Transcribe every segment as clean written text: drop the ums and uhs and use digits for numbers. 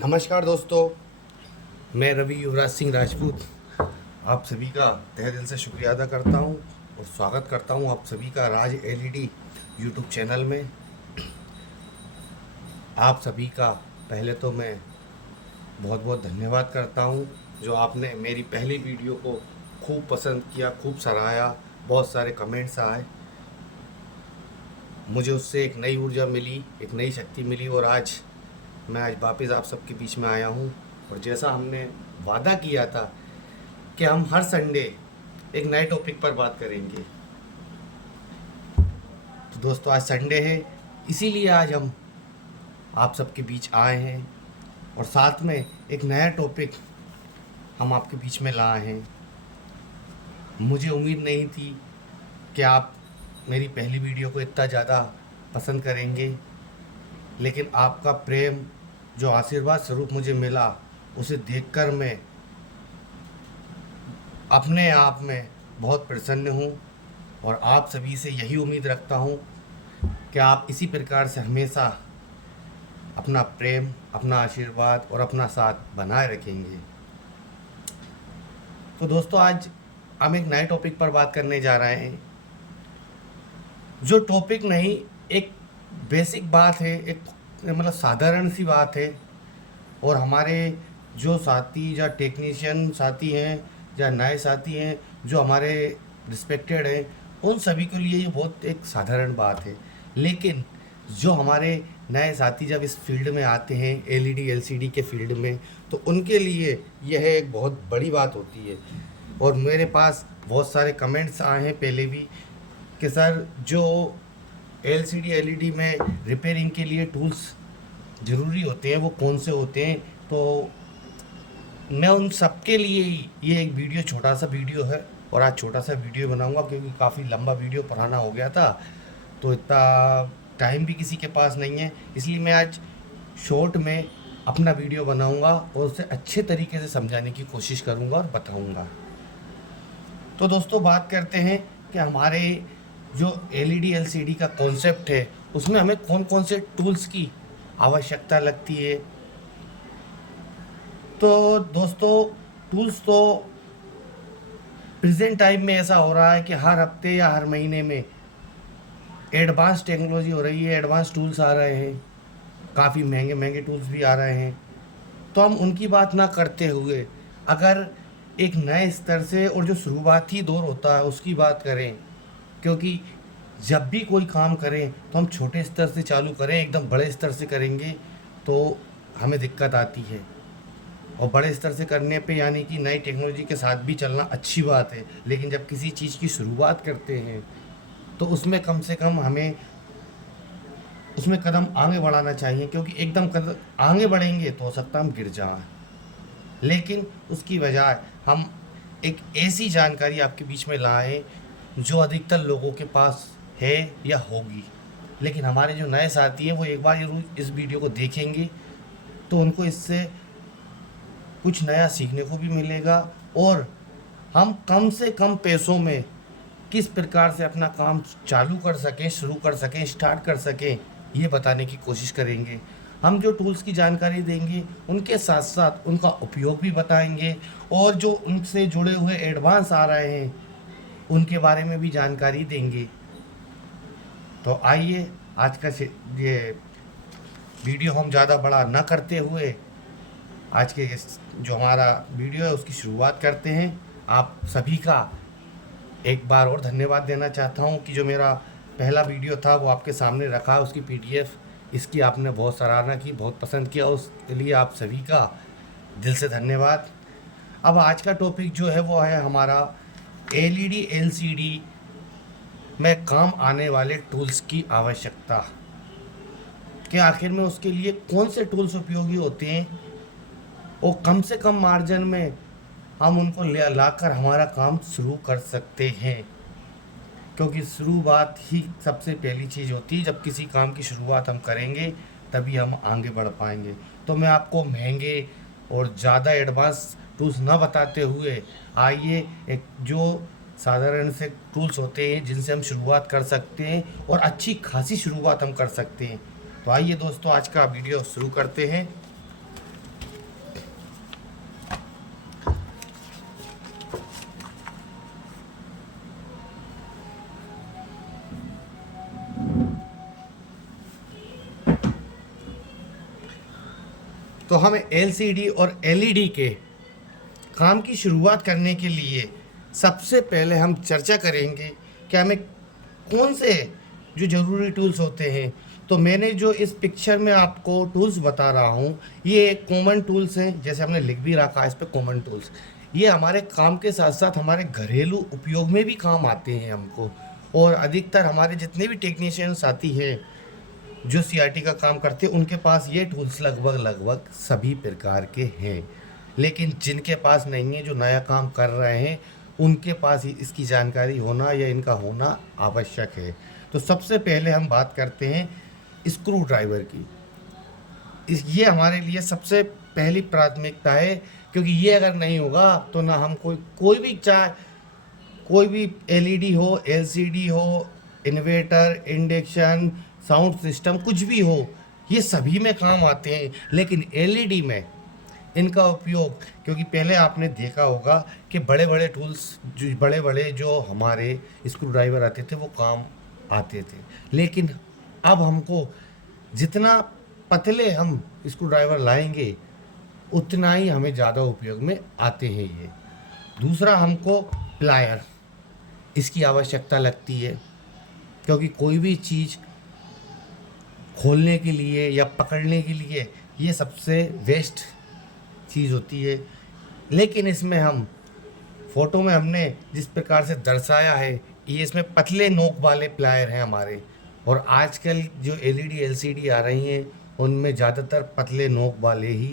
नमस्कार दोस्तों, मैं रवि युवराज सिंह राजपूत आप सभी का तहे दिल से शुक्रिया अदा करता हूं और स्वागत करता हूं आप सभी का राज एलईडी यूट्यूब चैनल में। आप सभी का पहले तो मैं बहुत बहुत धन्यवाद करता हूं जो आपने मेरी पहली वीडियो को खूब पसंद किया, खूब सराहा, बहुत सारे कमेंट्स आए। मुझे उससे एक नई ऊर्जा मिली, एक नई शक्ति मिली और आज वापस आप सबके बीच में आया हूँ। और जैसा हमने वादा किया था कि हम हर संडे एक नए टॉपिक पर बात करेंगे, तो दोस्तों आज संडे है, इसीलिए आज हम आप सबके बीच आए हैं और साथ में एक नया टॉपिक हम आपके बीच में लाए हैं। मुझे उम्मीद नहीं थी कि आप मेरी पहली वीडियो को इतना ज़्यादा पसंद करेंगे, लेकिन आपका प्रेम जो आशीर्वाद स्वरूप मुझे मिला उसे देखकर मैं अपने आप में बहुत प्रसन्न हूँ और आप सभी से यही उम्मीद रखता हूँ कि आप इसी प्रकार से हमेशा अपना प्रेम, अपना आशीर्वाद और अपना साथ बनाए रखेंगे। तो दोस्तों आज हम एक नए टॉपिक पर बात करने जा रहे हैं, जो टॉपिक नहीं, एक बेसिक बात है, एक मतलब साधारण सी बात है। और हमारे जो साथी या टेक्नीशियन साथी हैं या नए साथी हैं जो हमारे रिस्पेक्टेड हैं, उन सभी के लिए ये बहुत एक साधारण बात है। लेकिन जो हमारे नए साथी जब इस फील्ड में आते हैं, एलईडी एलसीडी के फील्ड में, तो उनके लिए यह एक बहुत बड़ी बात होती है। और मेरे पास बहुत सारे कमेंट्स आए हैं पहले भी कि सर जो एलसीडी एलईडी में रिपेयरिंग के लिए टूल्स ज़रूरी होते हैं वो कौन से होते हैं। तो मैं उन सब के लिए ही ये एक वीडियो, छोटा सा वीडियो है और आज छोटा सा वीडियो बनाऊंगा क्योंकि काफ़ी लंबा वीडियो पुराना हो गया था, तो इतना टाइम भी किसी के पास नहीं है, इसलिए मैं आज शॉर्ट में अपना वीडियो बनाऊंगा और उसे अच्छे तरीके से समझाने की कोशिश करूंगा और बताऊंगा। तो दोस्तों बात करते हैं कि हमारे जो एलईडी एलसीडी का कॉन्सेप्ट है उसमें हमें कौन कौन से टूल्स की आवश्यकता लगती है। तो दोस्तों टूल्स तो प्रेजेंट टाइम में ऐसा हो रहा है कि हर हफ्ते या हर महीने में एडवांस टेक्नोलॉजी हो रही है, एडवांस टूल्स आ रहे हैं, काफ़ी महंगे महंगे टूल्स भी आ रहे हैं। तो हम उनकी बात ना करते हुए अगर एक नए स्तर से और जो शुरुआती दौर होता है उसकी बात करें, क्योंकि जब भी कोई काम करें तो हम छोटे स्तर से चालू करें, एकदम बड़े स्तर से करेंगे तो हमें दिक्कत आती है। और बड़े स्तर से करने पे यानी कि नई टेक्नोलॉजी के साथ भी चलना अच्छी बात है, लेकिन जब किसी चीज़ की शुरुआत करते हैं तो उसमें कम से कम हमें उसमें कदम आगे बढ़ाना चाहिए, क्योंकि एकदम कदम आगे बढ़ेंगे तो हो सकता है हम गिर जाएं। लेकिन उसकी बजाय हम एक ऐसी जानकारी आपके बीच में लाएं जो अधिकतर लोगों के पास है या होगी, लेकिन हमारे जो नए साथी हैं वो एक बार जरूर इस वीडियो को देखेंगे तो उनको इससे कुछ नया सीखने को भी मिलेगा और हम कम से कम पैसों में किस प्रकार से अपना काम चालू कर सकें, शुरू कर सकें, स्टार्ट कर सकें, ये बताने की कोशिश करेंगे। हम जो टूल्स की जानकारी देंगे उनके साथ साथ उनका उपयोग भी बताएंगे और जो उनसे जुड़े हुए एडवांस आ रहे हैं उनके बारे में भी जानकारी देंगे। तो आइए आज का ये वीडियो हम ज़्यादा बड़ा न करते हुए आज के जो हमारा वीडियो है उसकी शुरुआत करते हैं। आप सभी का एक बार और धन्यवाद देना चाहता हूं कि जो मेरा पहला वीडियो था वो आपके सामने रखा, उसकी पीडीएफ इसकी आपने बहुत सराहना की, बहुत पसंद किया, उसके लिए आप सभी का दिल से धन्यवाद। अब आज का टॉपिक जो है वो है हमारा एलईडी एलसीडी में काम आने वाले टूल्स की आवश्यकता, कि आखिर में उसके लिए कौन से टूल्स उपयोगी होते हैं और कम से कम मार्जिन में हम उनको लाकर हमारा काम शुरू कर सकते हैं। क्योंकि शुरुआत ही सबसे पहली चीज़ होती है, जब किसी काम की शुरुआत हम करेंगे तभी हम आगे बढ़ पाएंगे। तो मैं आपको महंगे और ज़्यादा एडवांस टूल्स ना बताते हुए आइए एक जो साधारण से टूल्स होते हैं जिनसे हम शुरुआत कर सकते हैं और अच्छी खासी शुरुआत हम कर सकते हैं। तो आइए दोस्तों आज का वीडियो शुरू करते हैं। तो हमें एलसीडी और एलईडी के काम की शुरुआत करने के लिए सबसे पहले हम चर्चा करेंगे कि हमें कौन से जो ज़रूरी टूल्स होते हैं। तो मैंने जो इस पिक्चर में आपको टूल्स बता रहा हूँ, ये कॉमन टूल्स हैं, जैसे हमने लिख भी रखा है इस पर कॉमन टूल्स। ये हमारे काम के साथ साथ हमारे घरेलू उपयोग में भी काम आते हैं हमको। और अधिकतर हमारे जितने भी टेक्नीशियंस आती हैं जो सीआरटी का काम करते हैं, उनके पास ये टूल्स लगभग सभी प्रकार के हैं। लेकिन जिनके पास नहीं है, जो नया काम कर रहे हैं, उनके पास ही इसकी जानकारी होना या इनका होना आवश्यक है। तो सबसे पहले हम बात करते हैं स्क्रू ड्राइवर की। ये हमारे लिए सबसे पहली प्राथमिकता है, क्योंकि ये अगर नहीं होगा तो ना हम कोई भी, चाहे कोई भी एलईडी हो, एलसीडी हो, इन्वर्टर, इंडक्शन, साउंड सिस्टम, कुछ भी हो, ये सभी में काम आते हैं। लेकिन एलईडी में इनका उपयोग, क्योंकि पहले आपने देखा होगा कि बड़े बड़े टूल्स, जो बड़े बड़े जो हमारे स्क्रू ड्राइवर आते थे, वो काम आते थे। लेकिन अब हमको जितना पतले हम स्क्रू ड्राइवर लाएंगे, उतना ही हमें ज़्यादा उपयोग में आते हैं ये। दूसरा, हमको प्लायर, इसकी आवश्यकता लगती है, क्योंकि कोई भी चीज़ खोलने के लिए या पकड़ने के लिए ये सबसे बेस्ट चीज़ होती है। लेकिन इसमें हम फ़ोटो में हमने जिस प्रकार से दर्शाया है, ये इसमें पतले नोक वाले प्लायर हैं हमारे। और आजकल जो एलईडी एलसीडी आ रही हैं, उनमें ज़्यादातर पतले नोक वाले ही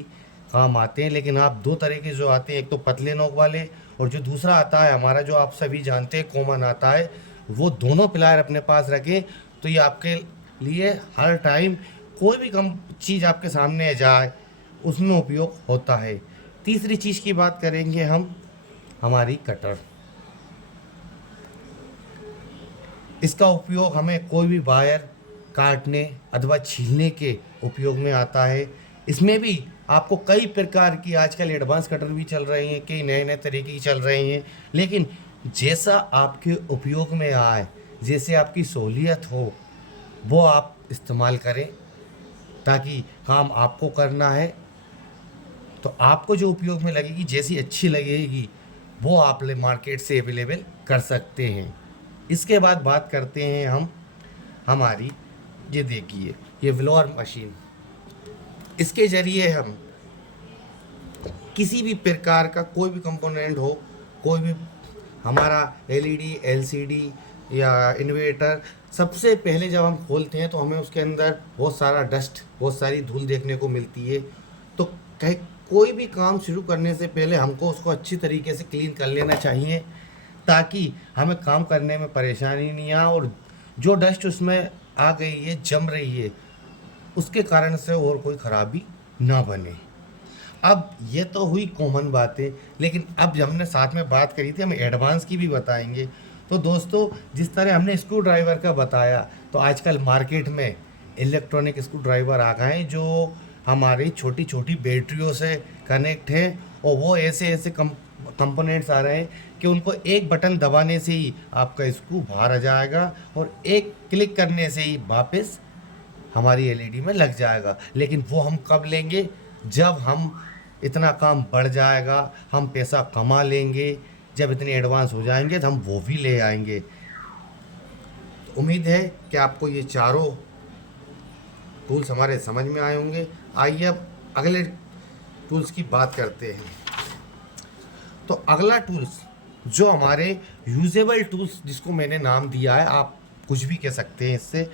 काम आते हैं। लेकिन आप दो तरह के जो आते हैं, एक तो पतले नोक वाले, और जो दूसरा आता है हमारा, जो आप सभी जानते हैं, कॉमन आता है, वो दोनों प्लायर अपने पास रखें। तो ये आपके लिए हर टाइम कोई भी कम चीज़ आपके सामने जाए, उसमें उपयोग होता है। तीसरी चीज़ की बात करेंगे हम, हमारी कटर। इसका उपयोग हमें कोई भी वायर काटने अथवा छीलने के उपयोग में आता है। इसमें भी आपको कई प्रकार की आजकल एडवांस कटर भी चल रही हैं, कई नए नए तरीके की चल रही हैं। लेकिन जैसा आपके उपयोग में आए, जैसे आपकी सहूलियत हो, वो आप इस्तेमाल करें, ताकि काम आपको करना है। तो आपको जो उपयोग में लगेगी, जैसी अच्छी लगेगी, वो आप मार्केट से अवेलेबल कर सकते हैं। इसके बाद बात करते हैं हम हमारी, ये देखिए, ये व्लोअर मशीन। इसके ज़रिए हम किसी भी प्रकार का कोई भी कंपोनेंट हो, कोई भी हमारा एलईडी, एलसीडी या इन्वर्टर, सबसे पहले जब हम खोलते हैं तो हमें उसके अंदर बहुत सारा डस्ट, बहुत सारी धूल देखने को मिलती है। तो कोई भी काम शुरू करने से पहले हमको उसको अच्छी तरीके से क्लीन कर लेना चाहिए, ताकि हमें काम करने में परेशानी नहीं आए। और जो डस्ट उसमें आ गई है, जम रही है, उसके कारण से और कोई ख़राबी ना बने। अब ये तो हुई कॉमन बातें, लेकिन अब हमने साथ में बात करी थी, हम एडवांस की भी बताएंगे। तो दोस्तों, जिस तरह हमने स्क्रू ड्राइवर का बताया, तो आजकल मार्केट में इलेक्ट्रॉनिक स्क्रू ड्राइवर आ गए हैं, जो हमारी छोटी छोटी बैटरियों से कनेक्ट है। और वो ऐसे ऐसे कंपोनेंट्स आ रहे हैं कि उनको एक बटन दबाने से ही आपका स्क्रू बाहर आ जाएगा, और एक क्लिक करने से ही वापस हमारी एलईडी में लग जाएगा। लेकिन वो हम कब लेंगे? जब हम इतना काम बढ़ जाएगा, हम पैसा कमा लेंगे, जब इतने एडवांस हो जाएंगे, तो हम वो भी ले आएंगे। तो उम्मीद है कि आपको ये चारों टूल्स हमारे समझ में आए होंगे। आइए अब अगले टूल्स की बात करते हैं। तो अगला टूल्स जो हमारे यूजेबल टूल्स, जिसको मैंने नाम दिया है, आप कुछ भी कह सकते हैं इससे,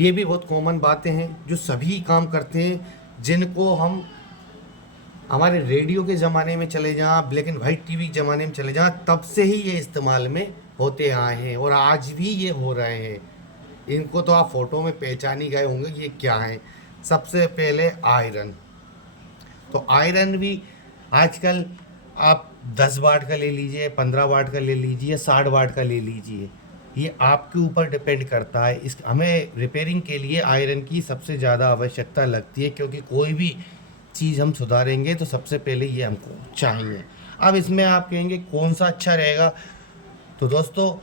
ये भी बहुत कॉमन बातें हैं जो सभी काम करते हैं, जिनको हम हमारे रेडियो के ज़माने में चले जाएं, ब्लैक एंड वाइट टीवी के ज़माने में चले जाएं, तब से ही ये इस्तेमाल में होते आए हैं और आज भी ये हो रहे हैं। इनको तो आप फ़ोटो में पहचान ही गए होंगे ये क्या है। सबसे पहले आयरन। तो आयरन भी आजकल आप 10 वाट का ले लीजिए, 15 वाट का ले लीजिए, 60 वाट का ले लीजिए, ये आपके ऊपर डिपेंड करता है। इस हमें रिपेयरिंग के लिए आयरन की सबसे ज़्यादा आवश्यकता लगती है, क्योंकि कोई भी चीज़ हम सुधारेंगे तो सबसे पहले ये हमको चाहिए। अब इसमें आप कहेंगे कौन सा अच्छा रहेगा? तो दोस्तों,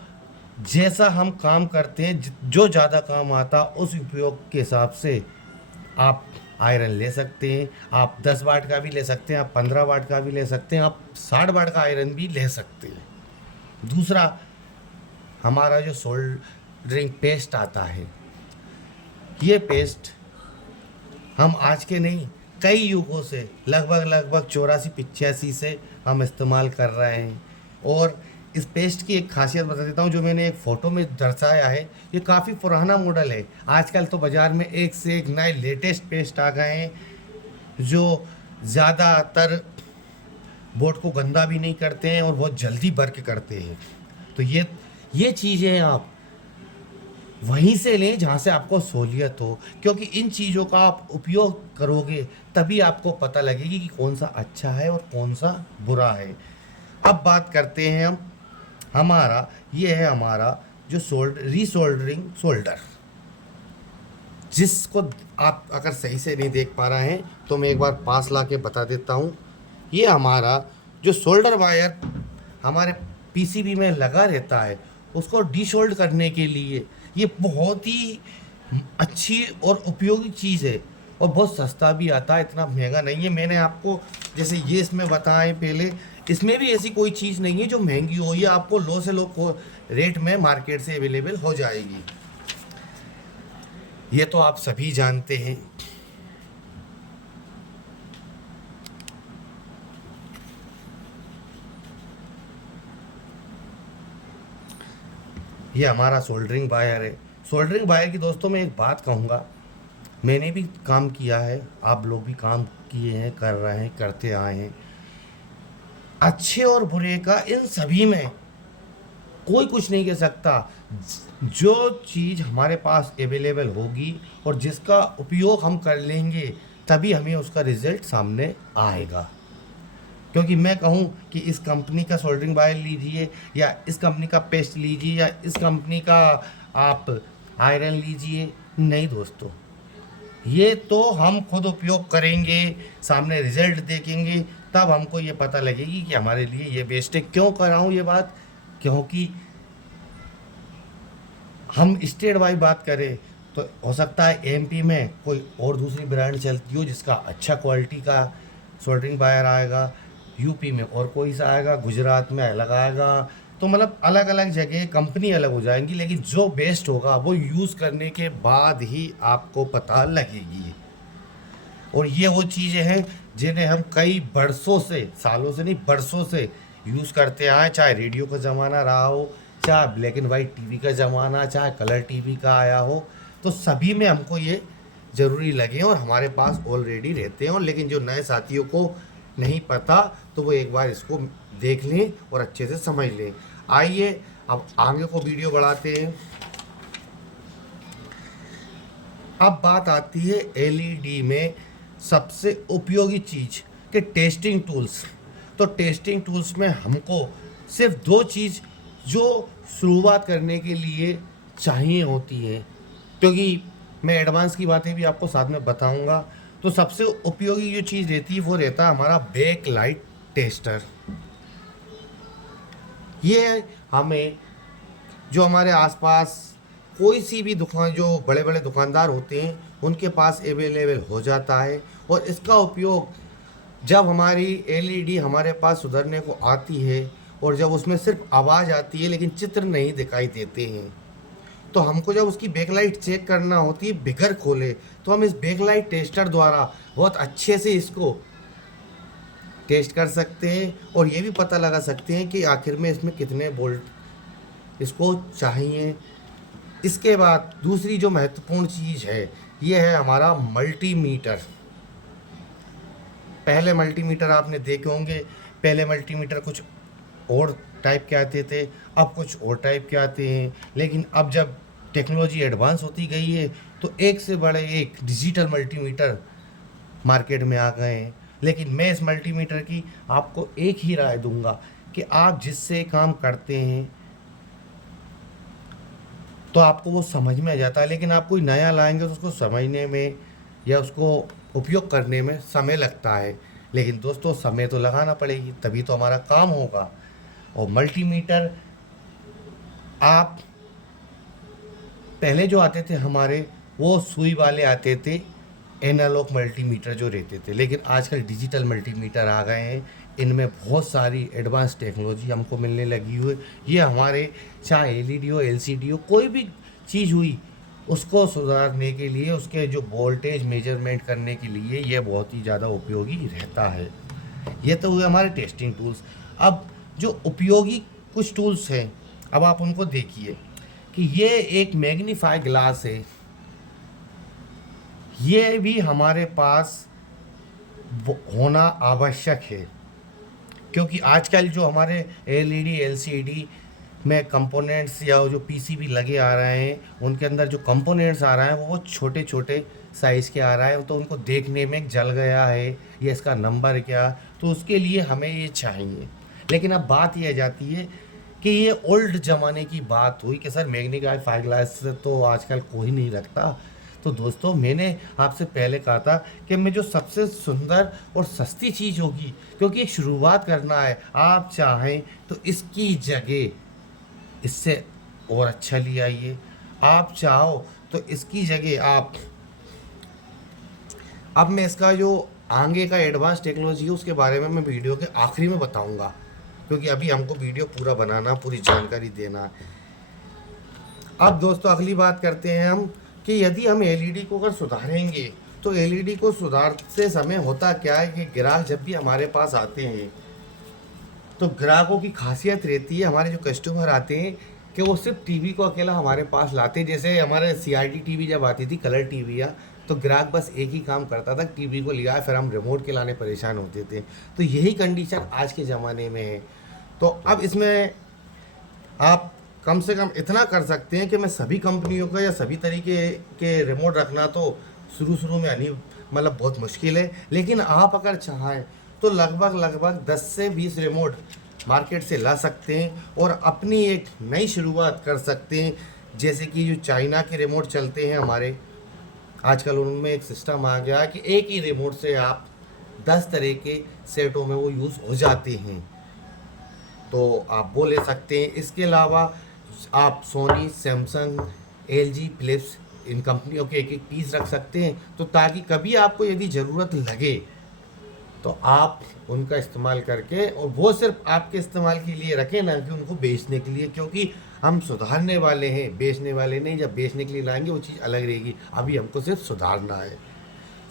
जैसा हम काम करते हैं, जो ज़्यादा काम आता, उस उपयोग के हिसाब से आप आयरन ले सकते हैं। आप 10 वाट का भी ले सकते हैं, आप 15 वाट का भी ले सकते हैं, आप 60 वाट का आयरन भी ले सकते हैं। दूसरा, हमारा जो सोल्डरिंग पेस्ट आता है, ये पेस्ट हम आज के नहीं, कई युगों से लगभग 84-85 से हम इस्तेमाल कर रहे हैं। और इस पेस्ट की एक खासियत बता देता हूँ, जो मैंने एक फ़ोटो में दर्शाया है। ये काफ़ी पुराना मॉडल है। आजकल तो बाज़ार में एक से एक नए लेटेस्ट पेस्ट आ गए हैं, जो ज़्यादातर बोर्ड को गंदा भी नहीं करते हैं और बहुत जल्दी वर्क करते हैं। तो ये चीज़ें आप वहीं से लें जहाँ से आपको सहूलियत हो, क्योंकि इन चीज़ों का आप उपयोग करोगे तभी आपको पता लगेगी कि कौन सा अच्छा है और कौन सा बुरा है। अब बात करते हैं हम, ये है हमारा जो रीसोल्डरिंग सोल्डर, जिसको आप अगर सही से नहीं देख पा रहे हैं तो मैं एक बार पास ला के बता देता हूँ। ये हमारा जो सोल्डर वायर हमारे पीसीबी में लगा रहता है, उसको डीशोल्ड करने के लिए ये बहुत ही अच्छी और उपयोगी चीज़ है, और बहुत सस्ता भी आता है, इतना महंगा नहीं है। मैंने आपको जैसे ये इसमें बताएं पहले, इसमें भी ऐसी कोई चीज़ नहीं है जो महंगी हो, ये आपको लो से लो रेट में मार्केट से अवेलेबल हो जाएगी। ये तो आप सभी जानते हैं। ये हमारा सोल्डरिंग वायर है। सोल्डरिंग वायर की दोस्तों मैं एक बात कहूँगा, मैंने भी काम किया है, आप लोग भी काम किए हैं, कर रहे हैं, करते आए हैं। अच्छे और बुरे का इन सभी में कोई कुछ नहीं कह सकता। जो चीज़ हमारे पास अवेलेबल होगी और जिसका उपयोग हम कर लेंगे, तभी हमें उसका रिज़ल्ट सामने आएगा। क्योंकि मैं कहूँ कि इस कंपनी का सोल्डरिंग वायर लीजिए, या इस कंपनी का पेस्ट लीजिए, या इस कंपनी का आप आयरन लीजिए, नहीं दोस्तों, ये तो हम खुद उपयोग करेंगे, सामने रिजल्ट देखेंगे, तब हमको ये पता लगेगी कि हमारे लिए ये बेस्ट है। क्यों कर रहा हूँ ये बात? क्योंकि हम स्टेट वाइज बात करें तो हो सकता है एमपी में कोई और दूसरी ब्रांड चलती हो जिसका अच्छा क्वालिटी का सोल्डरिंग वायर आएगा, यूपी में और कोई सा आएगा, गुजरात में अलग आएगा। तो मतलब अलग अलग जगह कंपनी अलग हो जाएंगी, लेकिन जो बेस्ट होगा वो यूज़ करने के बाद ही आपको पता लगेगी। और ये वो चीज़ें हैं जिन्हें हम कई बरसों से, सालों से नहीं बरसों से यूज़ करते आए। चाहे रेडियो का ज़माना रहा हो, चाहे ब्लैक एंड वाइट टीवी का ज़माना, चाहे कलर टीवी का आया हो, तो सभी में हमको ये ज़रूरी लगे और हमारे पास ऑलरेडी रहते हैं। और लेकिन जो नए साथियों को नहीं पता, तो वो एक बार इसको देख लें और अच्छे से समझ लें। आइए अब आगे को वीडियो बढ़ाते हैं। अब बात आती है एलईडी में सबसे उपयोगी चीज़ के टेस्टिंग टूल्स। तो टेस्टिंग टूल्स में हमको सिर्फ दो चीज़ जो शुरुआत करने के लिए चाहिए होती है, क्योंकि मैं एडवांस की बातें भी आपको साथ में बताऊंगा। तो सबसे उपयोगी जो चीज़ रहती है वो रहता है हमारा बैक लाइट टेस्टर। ये हमें जो हमारे आसपास कोई सी भी दुकान, जो बड़े बड़े दुकानदार होते हैं उनके पास अवेलेबल हो जाता है। और इसका उपयोग जब हमारी एलईडी हमारे पास सुधरने को आती है और जब उसमें सिर्फ आवाज़ आती है लेकिन चित्र नहीं दिखाई देते हैं, तो हमको जब उसकी बैकलाइट चेक करना होती है बिगर खोले, तो हम इस बैकलाइट टेस्टर द्वारा बहुत अच्छे से इसको टेस्ट कर सकते हैं और ये भी पता लगा सकते हैं कि आखिर में इसमें कितने वोल्ट इसको चाहिए। इसके बाद दूसरी जो महत्वपूर्ण चीज़ है, ये है हमारा मल्टीमीटर। पहले मल्टीमीटर आपने देखे होंगे, पहले मल्टीमीटर कुछ और टाइप के आते थे, अब कुछ और टाइप के आते हैं। लेकिन अब जब टेक्नोलॉजी एडवांस होती गई है तो एक से बड़े एक डिजिटल मल्टीमीटर मार्केट में आ गए हैं। लेकिन मैं इस मल्टीमीटर की आपको एक ही राय दूंगा कि आप जिससे काम करते हैं तो आपको वो समझ में आ जाता है, लेकिन आप कोई नया लाएंगे तो उसको समझने में या उसको उपयोग करने में समय लगता है। लेकिन दोस्तों समय तो लगाना पड़ेगी, तभी तो हमारा काम होगा। और मल्टीमीटर आप पहले जो आते थे हमारे, वो सुई वाले आते थे एनालॉग मल्टीमीटर जो रहते थे, लेकिन आजकल डिजिटल मल्टीमीटर आ गए हैं। इनमें बहुत सारी एडवांस टेक्नोलॉजी हमको मिलने लगी हुई है। ये हमारे चाहे एलईडी हो, एलसीडी हो, कोई भी चीज़ हुई उसको सुधारने के लिए, उसके जो वोल्टेज मेजरमेंट करने के लिए ये बहुत ही ज़्यादा उपयोगी रहता है। ये तो हुए हमारे टेस्टिंग टूल्स। अब जो उपयोगी कुछ टूल्स हैं, अब आप उनको देखिए कि ये एक मैग्नीफाई ग्लास है। ये भी हमारे पास होना आवश्यक है, क्योंकि आजकल जो हमारे एलईडी एलसीडी में कंपोनेंट्स या जो पीसीबी लगे आ रहे हैं, उनके अंदर जो कंपोनेंट्स आ रहे हैं वो छोटे छोटे साइज़ के आ रहा है, तो उनको देखने में जल गया है या इसका नंबर क्या, तो उसके लिए हमें ये चाहिए। लेकिन अब बात यह जाती है कि ये ओल्ड ज़माने की बात हुई कि सर मैग्नीफाई ग्लास तो आजकल कोई नहीं रखता। तो दोस्तों, मैंने आपसे पहले कहा था कि मैं जो सबसे सुंदर और सस्ती चीज़ होगी, क्योंकि एक शुरुआत करना है, आप चाहें तो इसकी जगह इससे और अच्छा ले आइए। आप चाहो तो इसकी जगह आप, अब मैं इसका जो आगे का एडवांस टेक्नोलॉजी है उसके बारे में मैं वीडियो के आखिरी में बताऊंगा, क्योंकि अभी हमको वीडियो पूरा बनाना, पूरी जानकारी देना है। अब दोस्तों, अगली बात करते हैं हम कि यदि हम एलईडी को अगर सुधारेंगे, तो एलईडी को सुधारते समय होता क्या है कि ग्राहक जब भी हमारे पास आते हैं, तो ग्राहकों की खासियत रहती है, हमारे जो कस्टमर आते हैं, कि वो सिर्फ टीवी को अकेला हमारे पास लाते हैं। जैसे हमारे सीआरटी टीवी जब आती थी, कलर टीवी, या तो ग्राहक बस एक ही काम करता था, टीवी को लिया, फिर हम रिमोट के लाने परेशान होते थे। तो यही कंडीशन आज के ज़माने में है। तो अब इसमें आप कम से कम इतना कर सकते हैं कि मैं सभी कंपनियों का या सभी तरीके के रिमोट रखना तो शुरू शुरू में नहीं, मतलब बहुत मुश्किल है, लेकिन आप अगर चाहें तो लगभग 10 से 20 रिमोट मार्केट से ला सकते हैं और अपनी एक नई शुरुआत कर सकते हैं। जैसे कि जो चाइना के रिमोट चलते हैं हमारे, आजकल उनमें एक सिस्टम आ गया है कि एक ही रिमोट से आप 10 तरह के सेटों में वो यूज़ हो जाते हैं, तो आप वो ले सकते हैं। इसके अलावा आप सोनी, सैमसंग, एलजी, फिलिप्स, इन कंपनियों के एक एक पीस रख सकते हैं, तो ताकि कभी आपको यदि ज़रूरत लगे तो आप उनका इस्तेमाल करके, और वो सिर्फ आपके इस्तेमाल के लिए रखें, ना कि उनको बेचने के लिए, क्योंकि हम सुधारने वाले हैं, बेचने वाले नहीं। जब बेचने के लिए लाएंगे वो चीज़ अलग रहेगी, अभी हमको सिर्फ सुधारना है।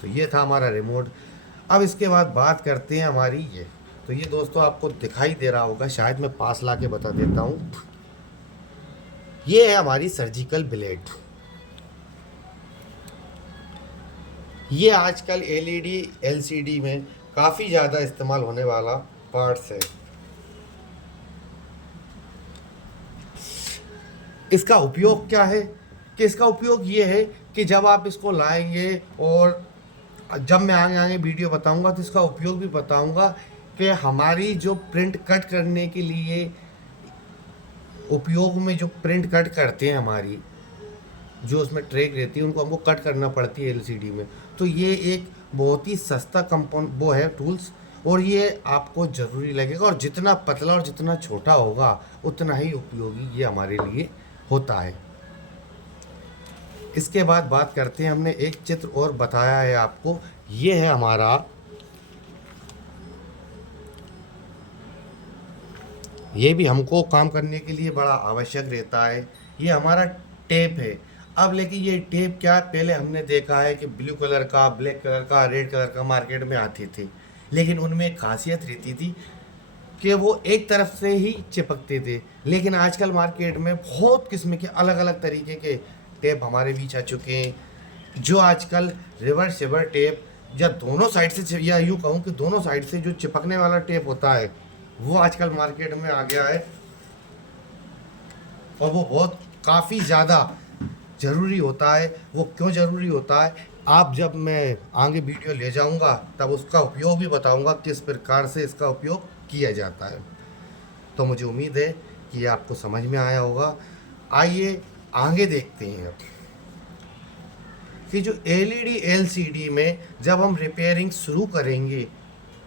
तो ये था हमारा रिमोट। अब इसके बाद बात करते हैं हमारी ये, तो ये दोस्तों आपको दिखाई दे रहा होगा, शायद मैं पास ला के बता देता हूँ। ये है हमारी सर्जिकल ब्लेड। ये आजकल एलईडी एलसीडी में काफ़ी ज़्यादा इस्तेमाल होने वाला पार्ट्स है। इसका उपयोग क्या है, कि इसका उपयोग ये है कि जब आप इसको लाएंगे, और जब मैं आगे आगे वीडियो बताऊंगा तो इसका उपयोग भी बताऊंगा, कि हमारी जो प्रिंट कट करने के लिए उपयोग में जो प्रिंट कट करते हैं, हमारी जो उसमें ट्रैक रहती है, उनको हमको कट करना पड़ती है एलसीडी में, तो ये एक बहुत ही सस्ता वो है टूल्स, और ये आपको ज़रूरी लगेगा, और जितना पतला और जितना छोटा होगा उतना ही उपयोगी ये हमारे लिए होता है। इसके बाद बात करते हैं, हमने एक चित्र और बताया है आपको, ये है हमारा, ये भी हमको काम करने के लिए बड़ा आवश्यक रहता है। ये हमारा टेप है। अब लेकिन ये टेप क्या, पहले हमने देखा है कि ब्लू कलर का, ब्लैक कलर का, रेड कलर का मार्केट में आते थे, लेकिन उनमें एक खासियत रहती थी कि वो एक तरफ से ही चिपकते थे। लेकिन आजकल मार्केट में बहुत किस्म के अलग अलग तरीके के टेप हमारे बीच आ चुके हैं, जो आजकल रिवर्सिबल टेप, या दोनों साइड से, या यूँ कहूँ कि दोनों साइड से जो चिपकने वाला टेप होता है, वो आजकल मार्केट में आ गया है, और वो बहुत काफ़ी ज़्यादा ज़रूरी होता है। वो क्यों ज़रूरी होता है, आप जब मैं आगे वीडियो ले जाऊंगा तब उसका उपयोग भी बताऊंगा, किस प्रकार से इसका उपयोग किया जाता है। तो मुझे उम्मीद है कि ये आपको समझ में आया होगा। आइए आगे देखते हैं अब, कि जो एलईडी एलसीडी में जब हम रिपेयरिंग शुरू करेंगे,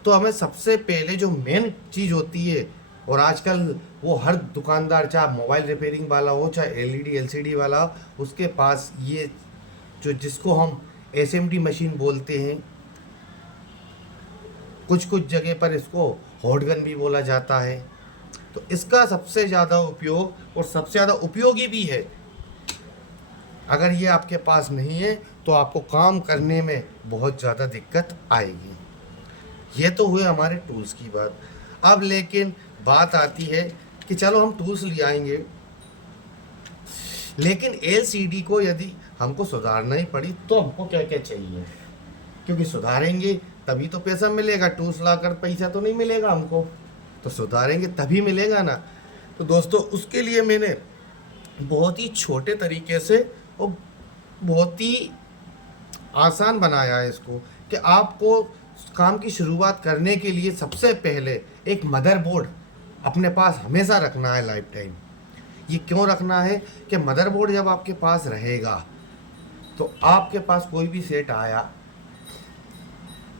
तो हमें सबसे पहले जो मेन चीज़ होती है, और आजकल वो हर दुकानदार, चाहे मोबाइल रिपेयरिंग वाला हो, चाहे एलईडी एलसीडी वाला हो, उसके पास ये जो, जिसको हम एसएमडी मशीन बोलते हैं, कुछ कुछ जगह पर इसको हॉट गन भी बोला जाता है। तो इसका सबसे ज़्यादा उपयोग और सबसे ज़्यादा उपयोगी भी है। अगर ये आपके पास नहीं है तो आपको काम करने में बहुत ज़्यादा दिक्कत आएगी। ये तो हुए हमारे टूल्स की बात। अब लेकिन बात आती है कि चलो हम टूल्स ले आएंगे, लेकिन एलसीडी को यदि हमको सुधारना ही पड़ी तो हमको क्या क्या चाहिए, क्योंकि सुधारेंगे तभी तो पैसा मिलेगा। टूल्स लाकर पैसा तो नहीं मिलेगा हमको, तो सुधारेंगे तभी मिलेगा ना। तो दोस्तों उसके लिए मैंने बहुत ही छोटे तरीके से और बहुत ही आसान बनाया है इसको, कि आपको काम की शुरुआत करने के लिए सबसे पहले एक मदरबोर्ड अपने पास हमेशा रखना है, लाइफ टाइम। ये क्यों रखना है कि मदरबोर्ड जब आपके पास रहेगा तो आपके पास कोई भी सेट आया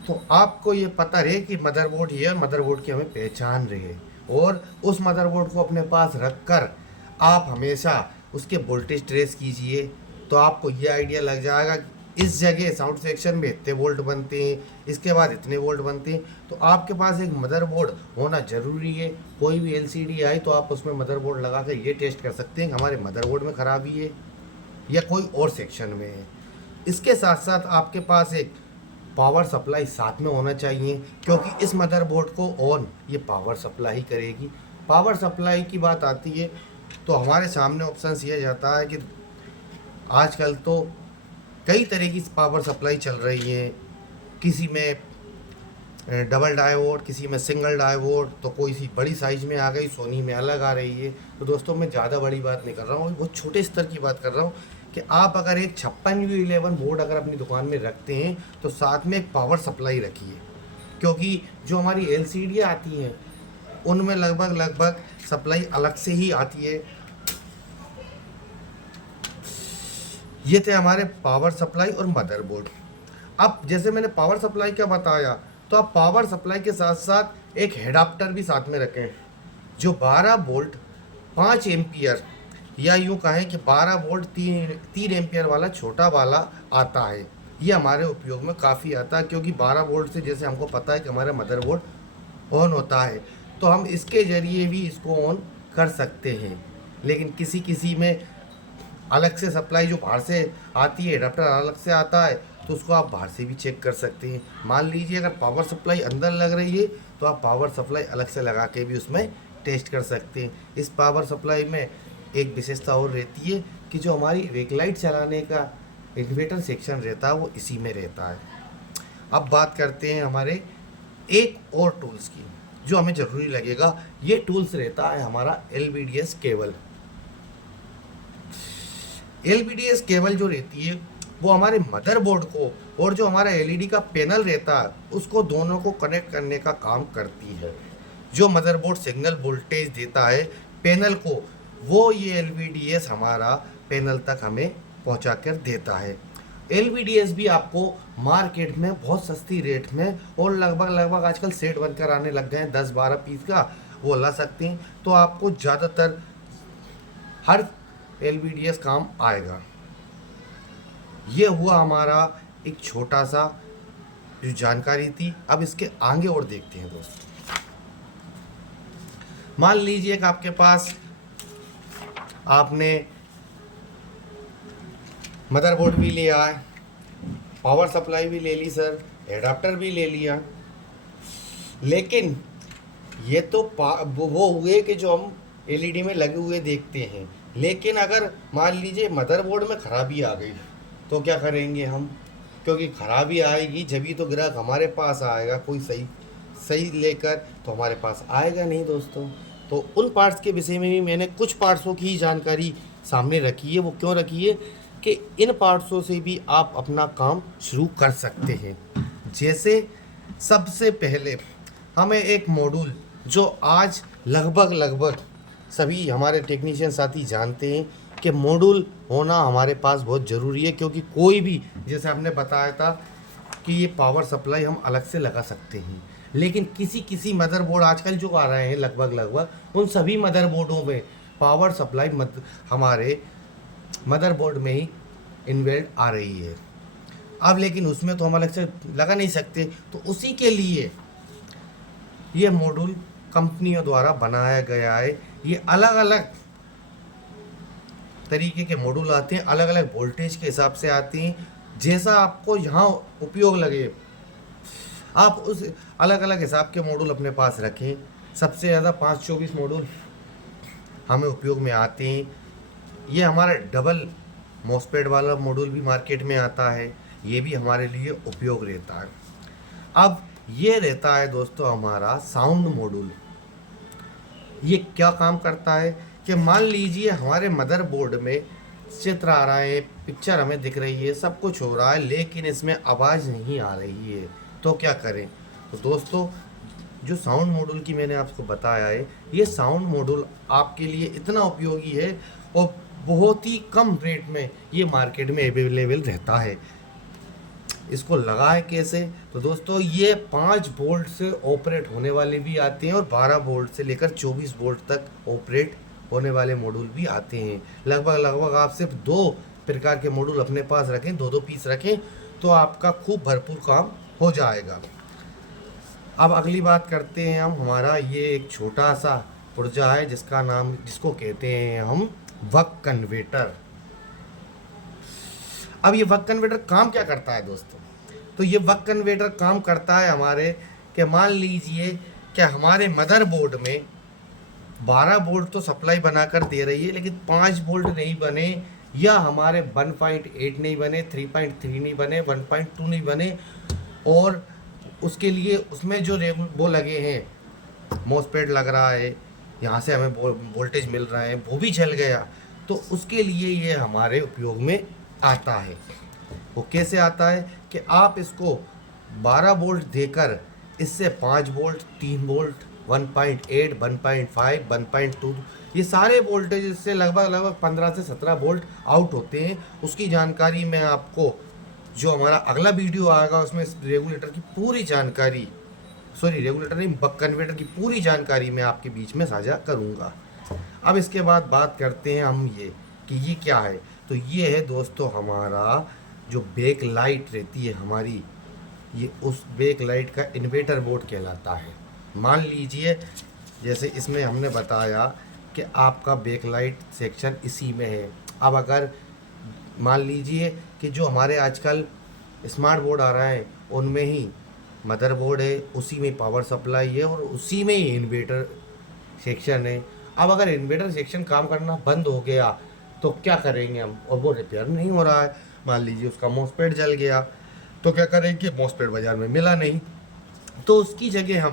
तो आपको ये पता रहे कि मदरबोर्ड ये है, मदरबोर्ड की हमें पहचान रहे, और उस मदरबोर्ड को अपने पास रखकर आप हमेशा उसके वोल्टेज ट्रेस कीजिए। तो आपको ये आइडिया लग जाएगा इस जगह साउंड सेक्शन में इतने वोल्ट बनते हैं, इसके बाद इतने वोल्ट बनते हैं। तो आपके पास एक मदरबोर्ड होना ज़रूरी है। कोई भी एलसीडी आई तो आप उसमें मदरबोर्ड लगा कर ये टेस्ट कर सकते हैं कि हमारे मदरबोर्ड में ख़राबी है या कोई और सेक्शन में है। इसके साथ साथ आपके पास एक पावर सप्लाई साथ में होना चाहिए, क्योंकि इस मदरबोर्ड को ऑन ये पावर सप्लाई ही करेगी। पावर सप्लाई की बात आती है तो हमारे सामने ऑप्शन ये जाता है कि आजकल तो कई तरह की पावर सप्लाई चल रही है, किसी में डबल डायोड, किसी में सिंगल डायोड, तो कोई सी बड़ी साइज़ में आ गई, सोनी में अलग आ रही है। तो दोस्तों मैं ज़्यादा बड़ी बात नहीं कर रहा हूँ, बहुत छोटे स्तर की बात कर रहा हूँ कि आप अगर एक 56U11 बोर्ड अगर अपनी दुकान में रखते हैं तो साथ में एक पावर सप्लाई रखिए, क्योंकि जो हमारी एलसीडी आती हैं उनमें लगभग सप्लाई अलग से ही आती है। ये थे हमारे पावर सप्लाई और मदरबोर्ड। अब जैसे मैंने पावर सप्लाई का बताया, तो आप पावर सप्लाई के साथ साथ एक एडाप्टर भी साथ में रखें, जो 12 वोल्ट 5 एम्पियर या यूँ कहें कि 12 वोल्ट 3 एम्पियर वाला छोटा वाला आता है। ये हमारे उपयोग में काफ़ी आता है, क्योंकि 12 वोल्ट से जैसे हमको पता है कि हमारा मदरबोर्ड ऑन होता है, तो हम इसके ज़रिए भी इसको ऑन कर सकते हैं। लेकिन किसी किसी में अलग से सप्लाई जो बाहर से आती है, एडाप्टर अलग से आता है, तो उसको आप बाहर से भी चेक कर सकते हैं। मान लीजिए अगर पावर सप्लाई अंदर लग रही है तो आप पावर सप्लाई अलग से लगा के भी उसमें टेस्ट कर सकते हैं। इस पावर सप्लाई में एक विशेषता और रहती है कि जो हमारी वेक लाइट चलाने का इन्वर्टर सेक्शन रहता है वो इसी में रहता है। अब बात करते हैं हमारे एक और टूल्स की जो हमें ज़रूरी लगेगा। ये टूल्स रहता है हमारा LVDS केबल। LVDS केबल जो रहती है वो हमारे मदरबोर्ड को और जो हमारा LED का पैनल रहता है उसको दोनों को कनेक्ट करने का काम करती है। जो मदरबोर्ड सिग्नल वोल्टेज देता है पैनल को, वो ये LVDS हमारा पैनल तक हमें पहुंचा कर देता है। LVDS भी आपको मार्केट में बहुत सस्ती रेट में और लगभग आजकल सेट बनकर आने लग गए हैं 10-12 पीस का, वो ला सकते हैं। तो आपको ज़्यादातर हर LVDS काम आएगा। ये हुआ हमारा एक छोटा सा जो जानकारी थी। अब इसके आगे और देखते हैं दोस्तों। मान लीजिए कि आपके पास आपने मदरबोर्ड भी ले आए, पावर सप्लाई भी ले ली सर, एडाप्टर भी ले लिया, लेकिन ये तो वो हुए कि जो हम LED में लगे हुए देखते हैं। लेकिन अगर मान लीजिए मदरबोर्ड में ख़राबी आ गई तो क्या करेंगे हम, क्योंकि ख़राबी आएगी जभी तो ग्राहक हमारे पास आएगा, कोई सही लेकर तो हमारे पास आएगा नहीं दोस्तों। तो उन पार्ट्स के विषय में भी मैंने कुछ पार्ट्सों की जानकारी सामने रखी है। वो क्यों रखी है कि इन पार्ट्सों से भी आप अपना काम शुरू कर सकते हैं। जैसे सबसे पहले हमें एक मॉड्यूल जो आज लगभग सभी हमारे टेक्नीशियन साथी जानते हैं कि मॉड्यूल होना हमारे पास बहुत ज़रूरी है, क्योंकि कोई भी जैसे हमने बताया था कि ये पावर सप्लाई हम अलग से लगा सकते हैं, लेकिन किसी मदरबोर्ड आजकल जो आ रहे हैं लगभग उन सभी मदरबोर्डों में पावर सप्लाई हमारे मदरबोर्ड में ही इनबिल्ट आ रही है। अब लेकिन उसमें तो हम अलग से लगा नहीं सकते, तो उसी के लिए ये मॉड्यूल कंपनियों द्वारा बनाया गया है। ये अलग अलग तरीके के मॉड्यूल आते हैं, अलग अलग वोल्टेज के हिसाब से आते हैं, जैसा आपको यहाँ उपयोग लगे आप उस अलग अलग हिसाब के मॉड्यूल अपने पास रखें। सबसे ज़्यादा 524 मॉड्यूल हमें उपयोग में आते हैं। ये हमारा डबल मॉसफेट वाला मॉड्यूल भी मार्केट में आता है, ये भी हमारे लिए उपयोग रहता है। अब ये रहता है दोस्तों हमारा साउंड मॉड्यूल। ये क्या काम करता है कि मान लीजिए हमारे मदरबोर्ड में चित्र आ रहा है, पिक्चर हमें दिख रही है, सब कुछ हो रहा है, लेकिन इसमें आवाज़ नहीं आ रही है, तो क्या करें। तो दोस्तों जो साउंड मॉड्यूल की मैंने आपको बताया है, ये साउंड मॉड्यूल आपके लिए इतना उपयोगी है और बहुत ही कम रेट में ये मार्केट में अवेलेबल रहता है। इसको लगाए कैसे, तो दोस्तों ये 5 वोल्ट से ऑपरेट होने वाले भी आते हैं और 12 वोल्ट से लेकर 24 वोल्ट तक ऑपरेट होने वाले मॉड्यूल भी आते हैं। लगभग आप सिर्फ 2 प्रकार के मॉड्यूल अपने पास रखें, 2-2 पीस रखें, तो आपका खूब भरपूर काम हो जाएगा। अब अगली बात करते हैं हम, हमारा ये एक छोटा सा पुर्जा है जिसको कहते हैं हम बक कन्वर्टर। अब ये बक कन्वर्टर काम क्या करता है दोस्तों, तो ये बक कन्वर्टर काम करता है हमारे कि मान लीजिए कि हमारे मदरबोर्ड में 12 वोल्ट तो सप्लाई बनाकर दे रही है, लेकिन 5 वोल्ट नहीं बने, या हमारे 1.8 नहीं बने, 3.3 नहीं बने, 1.2 नहीं बने, और उसके लिए उसमें जो वो लगे हैं मॉसफेट लग रहा है, यहाँ से हमें वोल्टेज मिल रहा है, वो भी चल गया, तो उसके लिए ये हमारे उपयोग में आता है। वो कैसे आता है कि आप इसको 12 वोल्ट देकर इससे 5 वोल्ट, 3 वोल्ट, 1.8, 1.5, 1.2 ये सारे वोल्टेज से लगभग 15 से 17 वोल्ट आउट होते हैं। उसकी जानकारी मैं आपको जो हमारा अगला वीडियो आएगा उसमें रेगुलेटर की पूरी जानकारी, रेगुलेटर नहीं, बक कन्वर्टर की पूरी जानकारी मैं आपके बीच में साझा करूंगा। अब इसके बाद बात करते हैं हम ये कि ये क्या है, तो ये है दोस्तों हमारा जो बैक लाइट रहती है हमारी, ये उस बैक लाइट का इन्वर्टर बोर्ड कहलाता है। मान लीजिए जैसे इसमें हमने बताया कि आपका बैक लाइट सेक्शन इसी में है। अब अगर मान लीजिए कि जो हमारे आजकल स्मार्ट बोर्ड आ रहा है उनमें ही मदरबोर्ड है, उसी में पावर सप्लाई है और उसी में ही इन्वर्टर सेक्शन है। अब अगर इन्वर्टर सेक्शन काम करना बंद हो गया तो क्या करेंगे हम, और वो रिपेयर नहीं हो रहा है, मान लीजिए उसका मॉसफेट जल गया, तो क्या करेंगे, मॉसफेट बाज़ार में मिला नहीं, तो उसकी जगह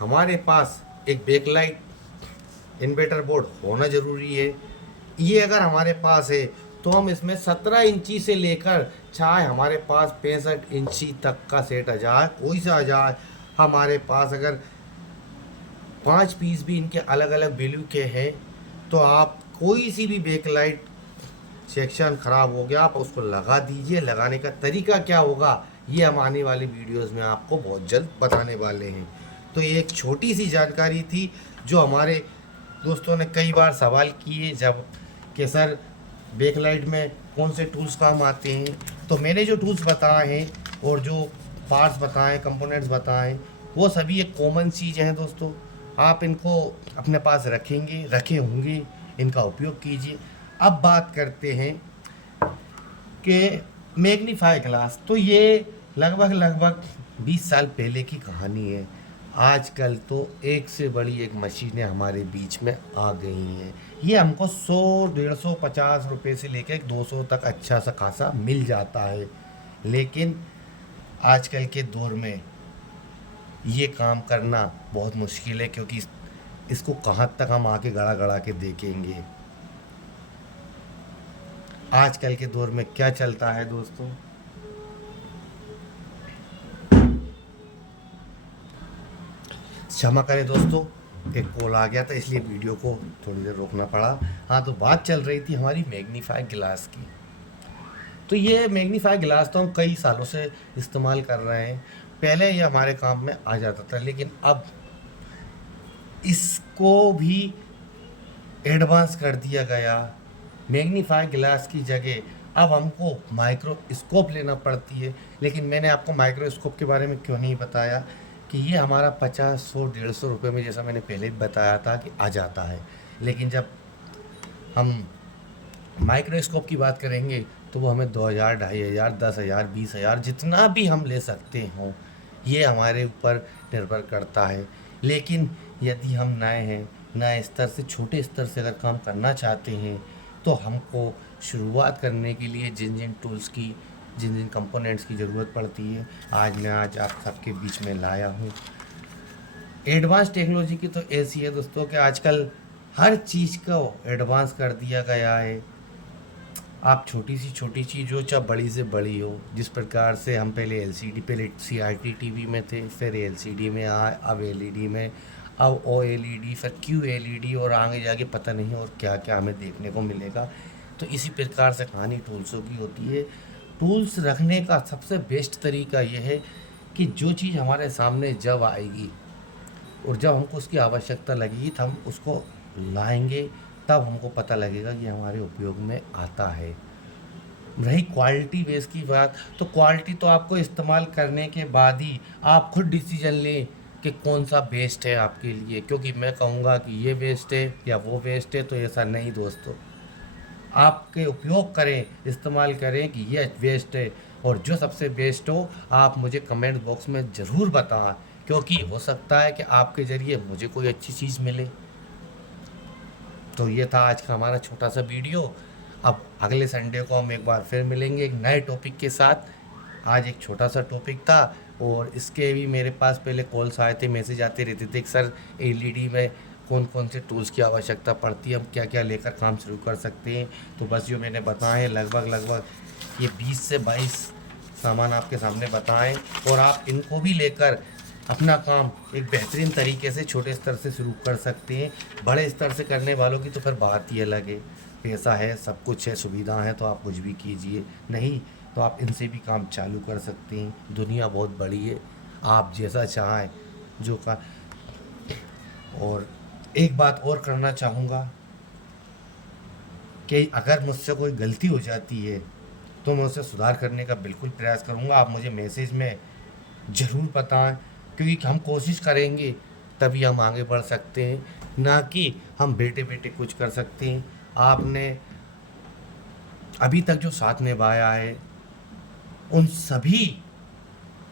हमारे पास एक बैकलाइट इन्वर्टर बोर्ड होना ज़रूरी है। ये अगर हमारे पास है तो हम इसमें 17 इंची से लेकर चाहे हमारे पास 65 इंची तक का सेट आ जाए, कोई सा आ जाए, हमारे पास अगर 5 पीस भी इनके अलग अलग वैल्यू के हैं, तो आप कोई सी भी बैकलाइट सेक्शन ख़राब हो गया आप उसको लगा दीजिए। लगाने का तरीका क्या होगा ये हम आने वाली वीडियोस में आपको बहुत जल्द बताने वाले हैं। तो ये एक छोटी सी जानकारी थी जो हमारे दोस्तों ने कई बार सवाल किए जब कि सर बैकलाइट में कौन से टूल्स काम आते हैं। तो मैंने जो टूल्स बताए हैं और जो पार्ट्स बताएं, कंपोनेंट्स बताएं, वो सभी एक कॉमन चीज़ हैं दोस्तों। आप इनको अपने पास रखे होंगे, इनका उपयोग कीजिए। अब बात करते हैं कि मैग्नीफाई ग्लास, तो ये लगभग 20 साल पहले की कहानी है। आजकल तो एक से बड़ी एक मशीनें हमारे बीच में आ गई हैं। ये हमको 100, 150, 50 रुपये से लेकर 200 तक अच्छा सा खासा मिल जाता है, लेकिन आजकल के दौर में ये काम करना बहुत मुश्किल है, क्योंकि इसको कहाँ तक हम आके गड़ा के देखेंगे। आजकल के दौर में क्या चलता है दोस्तों, क्षमा करें दोस्तों, एक कॉल आ गया था इसलिए वीडियो को थोड़ी देर रोकना पड़ा। हाँ, तो बात चल रही थी हमारी मैग्नीफाई ग्लास की। तो ये मैग्नीफाई ग्लास तो हम कई सालों से इस्तेमाल कर रहे हैं। पहले ये हमारे काम में आ जाता था, लेकिन अब इसको भी एडवांस कर दिया गया। मैग्नीफाई ग्लास की जगह अब हमको माइक्रोस्कोप लेना पड़ती है। लेकिन मैंने आपको माइक्रोस्कोप के बारे में क्यों नहीं बताया कि ये हमारा 50, 100, 150 रुपये में, जैसा मैंने पहले भी बताया था, कि आ जाता है। लेकिन जब हम माइक्रोस्कोप की बात करेंगे तो वो हमें 2000, 2500, 10,000, 20,000, जितना भी हम ले सकते हों, ये हमारे ऊपर निर्भर करता है। लेकिन यदि हम नए हैं, नए स्तर से, छोटे स्तर से अगर काम करना चाहते हैं, तो हमको शुरुआत करने के लिए जिन जिन टूल्स की, जिन जिन कंपोनेंट्स की ज़रूरत पड़ती है, आज आप सबके बीच में लाया हूँ। एडवांस टेक्नोलॉजी की तो ऐसी है दोस्तों कि आजकल हर चीज़ को एडवांस कर दिया गया है। आप छोटी सी छोटी चीज़ हो, चाहे बड़ी से बड़ी हो, जिस प्रकार से हम पहले एलसीडी, पहले सीआरटी टीवी में थे, फिर एलसीडी में आए, अब एलईडी में, अब ओएलईडी, फिर क्यूएलईडी, और आगे जाके पता नहीं और क्या क्या हमें देखने को मिलेगा। तो इसी प्रकार से कहानी टूल्सों की होती है। टूल्स रखने का सबसे बेस्ट तरीका यह है कि जो चीज़ हमारे सामने जब आएगी और जब हमको उसकी आवश्यकता लगेगी, तो हम उसको लाएंगे, तब हमको पता लगेगा कि हमारे उपयोग में आता है। रही क्वालिटी बेस की बात, तो क्वालिटी तो आपको इस्तेमाल करने के बाद ही आप खुद डिसीजन लें कि कौन सा बेस्ट है आपके लिए। क्योंकि मैं कहूँगा कि ये बेस्ट है या वो बेस्ट है, तो ऐसा नहीं दोस्तों। आपके उपयोग करें, इस्तेमाल करें कि ये बेस्ट है, और जो सबसे बेस्ट हो आप मुझे कमेंट बॉक्स में ज़रूर बताएं, क्योंकि हो सकता है कि आपके ज़रिए मुझे कोई अच्छी चीज़ मिले। तो ये था आज का हमारा छोटा सा वीडियो। अब अगले संडे को हम एक बार फिर मिलेंगे एक नए टॉपिक के साथ। आज एक छोटा सा टॉपिक था, और इसके भी मेरे पास पहले कॉल्स आए थे, मैसेज आते रहते थे कि सर एलईडी में कौन कौन से टूल्स की आवश्यकता पड़ती है, हम क्या क्या लेकर काम शुरू कर सकते हैं। तो बस जो मैंने बताए हैं, लगभग ये 20 से 22 सामान आपके सामने बताएं, और आप इनको भी लेकर अपना काम एक बेहतरीन तरीके से छोटे स्तर से शुरू कर सकते हैं। बड़े स्तर से करने वालों की तो फिर बात ही अलग है। पैसा है, सब कुछ है, सुविधा है, तो आप कुछ भी कीजिए, नहीं तो आप इनसे भी काम चालू कर सकते हैं। दुनिया बहुत बड़ी है, आप जैसा चाहें जो का। और एक बात और करना चाहूँगा कि अगर मुझसे कोई गलती हो जाती है, तो मैं उसे सुधार करने का बिल्कुल प्रयास करूँगा। आप मुझे मैसेज में ज़रूर बताएं, क्योंकि हम कोशिश करेंगे तभी हम आगे बढ़ सकते हैं, ना कि हम बेटे बेटे कुछ कर सकते हैं। आपने अभी तक जो साथ निभाया है, उन सभी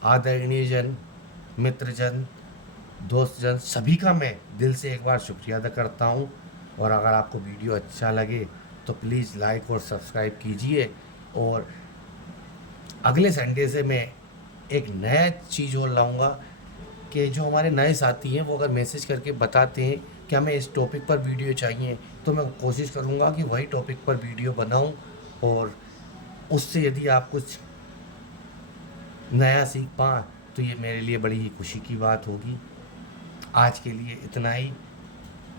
आदरणीय जन, मित्रजन, दोस्तजन, सभी का मैं दिल से एक बार शुक्रिया अदा करता हूँ। और अगर आपको वीडियो अच्छा लगे तो प्लीज़ लाइक और सब्सक्राइब कीजिए। और अगले संडे से मैं एक नया चीज़ और लाऊंगा कि जो हमारे नए साथी हैं, वो अगर मैसेज करके बताते हैं कि हमें इस टॉपिक पर वीडियो चाहिए, तो मैं कोशिश करूंगा कि वही टॉपिक पर वीडियो बनाऊं, और उससे यदि आप कुछ नया सीख पाएँ तो ये मेरे लिए बड़ी ही खुशी की बात होगी। आज के लिए इतना ही।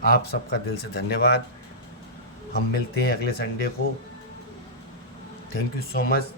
आप सबका दिल से धन्यवाद। हम मिलते हैं अगले संडे को। Thank you so much.